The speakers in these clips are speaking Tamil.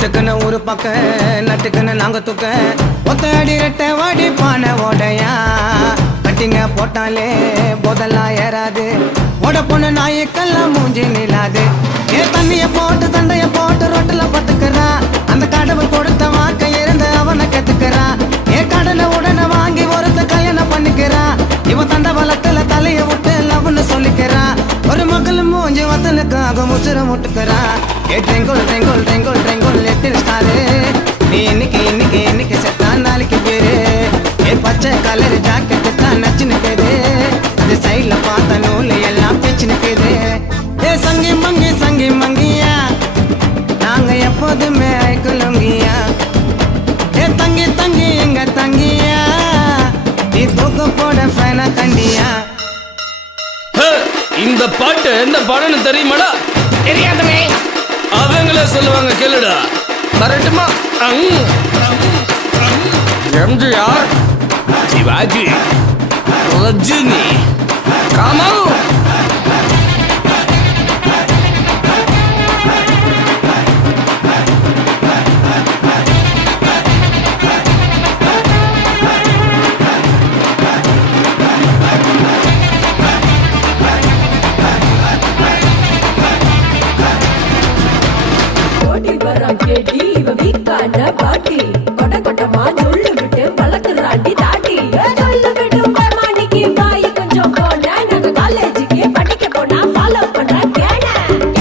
ஒட்டுக்குன்னு ஒரு பக்க நட்டுக்குன்னு நாங்க தூக்க ஒத்த அடி ரெட்ட வாடி பானை ஓடையா கட்டிங்க போட்டாலே போதெல்லாம் ஏறாது ஓட பொண்ணு நாய்க்கெல்லாம் மூஞ்சி நிலாது ஏ தண்ணிய போட்டு சண்டைய போட்டு ரொட்டுல பத்துக்கிறான் அந்த கடவுள் கொடுத்த வாக்க இருந்து அவனை கத்துக்கிறான் ஏ கடலை உடனே வாங்கி ஒருத்த கல்யாணம் பண்ணிக்கிறான் இவன் தண்டவளத்துல தலைய விட்டு லவ்னு சொல்லிக்கிறான் ஒரு மக்கள் மூஞ்சி வத்தலுக்காக முச்சுர முட்டுக்கிறான் ஏ ட்ரெங்கோல் ட்ரெங்கோல் ட்ரெங்கோல் ட்ரெங்கோல் லிட்டில் ஸ்டாரு நீ இன்னைக்கு செத்தா நாளைக்கு பேரு ஏ பச்சை கலர் ஜாக்கெட்டு தான் நச்சு நிற்குது அது சைட்ல பார்த்த நூல் எல்லாம் பிச்சு நிற்குது ஏ சங்கி மங்கியா நாங்க எப்போதுமே ஐக்குலுங்கியா ஏ தங்கி எங்க தங்கியா நீ தூக்க போட ஃபேனா கண்டியா. இந்த பாட்டு எந்த பாடன்னு தெரியுமாடா? தெரியாதவே. அவங்களே சொல்லுவாங்க கேளுடா. வரட்டுமா? எம்ஜிஆர், சிவாஜி, ரஜினி, கமல். பாட்டி கொட்ட கொட்டமா சொல்லு விட்டு வளர்க்குறாண்டி தாட்டி சொல்லு விட்டு மாணிக்கு வாய் கொஞ்சம் போன நாங்க காலேஜுக்கு படிக்க போனா ஃபாலோ பண்ற கேன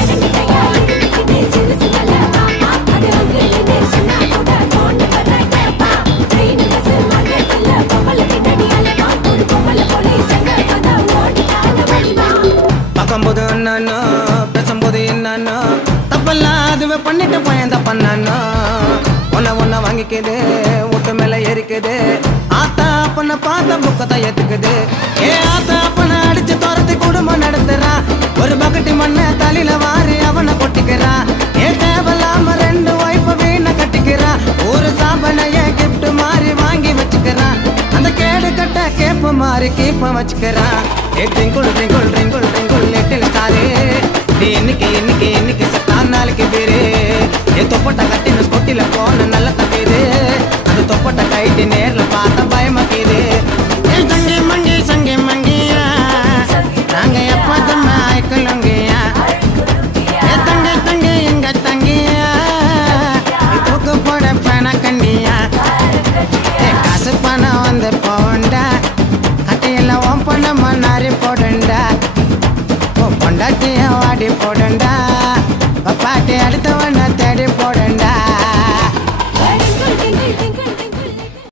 எனக்கிட்டயா இருக்கிட்டே சிறுசுல பாப்பா அது உங்களுக்கு சொன்னா கூட போன் வர கேப்பா ட்ரெயின் பஸ் மார்க்கெட்ல பொம்பள பின்னாடி அலமா ஒரு பொம்பள போலீஸ் அங்க வந்தா ஓடிட்டான வழிமா பார்க்கும்போது என்னன்னா பேசும்போது என்னன்னா தப்பெல்லாம் அதுவே பண்ணிட்டு பயந்த பண்ணானா ஒன்ன வாங்கிக்குது வீட்டு மேல ஏறிக்குது ஆத்தா அப்பனை பார்த்த புக்கத்தை ஏத்துக்குது ஏ ஆத்தா அப்பனை அடிச்சு துரத்தி குடும்பம் நடத்துறான் ஒரு பக்கெட்டி மண்ணை தலையில வாரி அவனை கொட்டிக்கிறான் ஏ தேவையில்லாம 2 வைப்ப வீணை கட்டிக்கிறான் ஒரு சாபனைய கிஃப்ட் மாதிரி வாங்கி வச்சுக்கிறான் அந்த கேடு கட்ட கேப்ப மாதிரி கீப்ப வச்சுக்கிறான் ஏ twinkle twinkle twinkle twinkle little star நீ இன்னைக்கு செத்தா நாளைக்கு பேரு